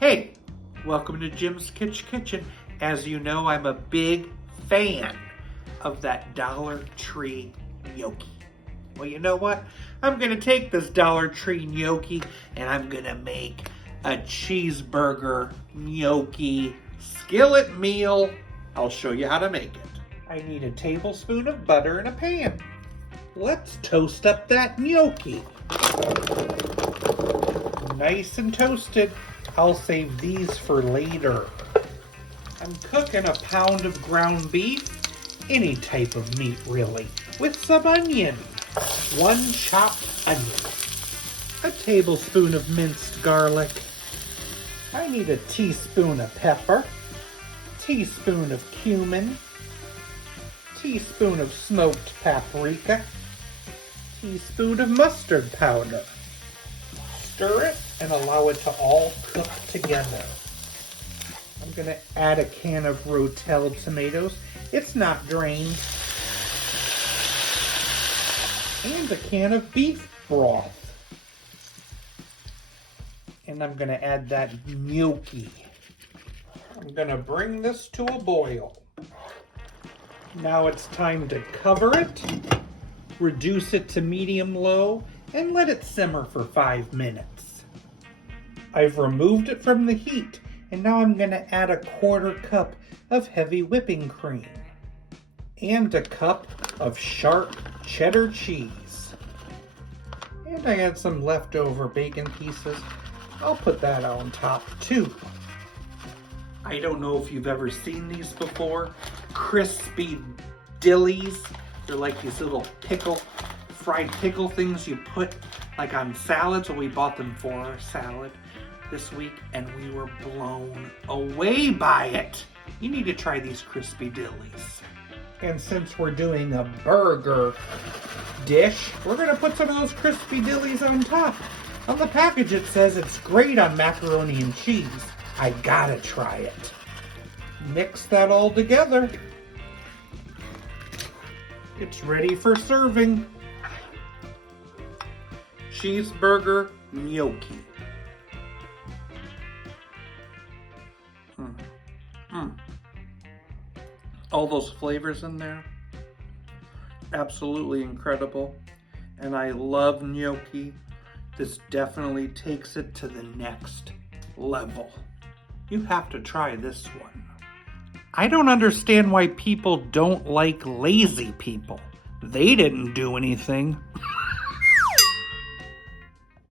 Hey, welcome to Jim's Kitchen. As you know, I'm a big fan of that Dollar Tree Gnocchi. Well, you know what? I'm gonna take this Dollar Tree Gnocchi and I'm gonna make a Cheeseburger Gnocchi skillet meal. I'll show you how to make it. I need a tablespoon of butter in a pan. Let's toast up that gnocchi. Nice and toasted. I'll save these for later. I'm cooking a pound of ground beef, any type of meat really, with some onion. One chopped onion. A tablespoon of minced garlic. I need a teaspoon of pepper. Teaspoon of cumin. Teaspoon of smoked paprika. Teaspoon of mustard powder. Stir it and allow it to all cook together. I'm going to add a can of rotel tomatoes. It's not drained. And a can of beef broth. And I'm going to add that gnocchi. I'm going to bring this to a boil. Now it's time to cover it, reduce it to medium-low, and let it simmer for 5 minutes. I've removed it from the heat, and now I'm going to add a 1/4 cup of heavy whipping cream and a cup of sharp cheddar cheese. And I had some leftover bacon pieces. I'll put that on top too. I don't know if you've ever seen these before. Crispy dillies. They're like these little fried pickle things you put like on salads. Well, we bought them for our salad this week and we were blown away by it. You need to try these crispy dillies. And since we're doing a burger dish, we're gonna put some of those crispy dillies on top. On the package it says it's great on macaroni and cheese. I gotta try it. Mix that all together. It's ready for serving. Cheeseburger Gnocchi. All those flavors in there. Absolutely incredible. And I love gnocchi. This definitely takes it to the next level. You have to try this one. I don't understand why people don't like lazy people. They didn't do anything.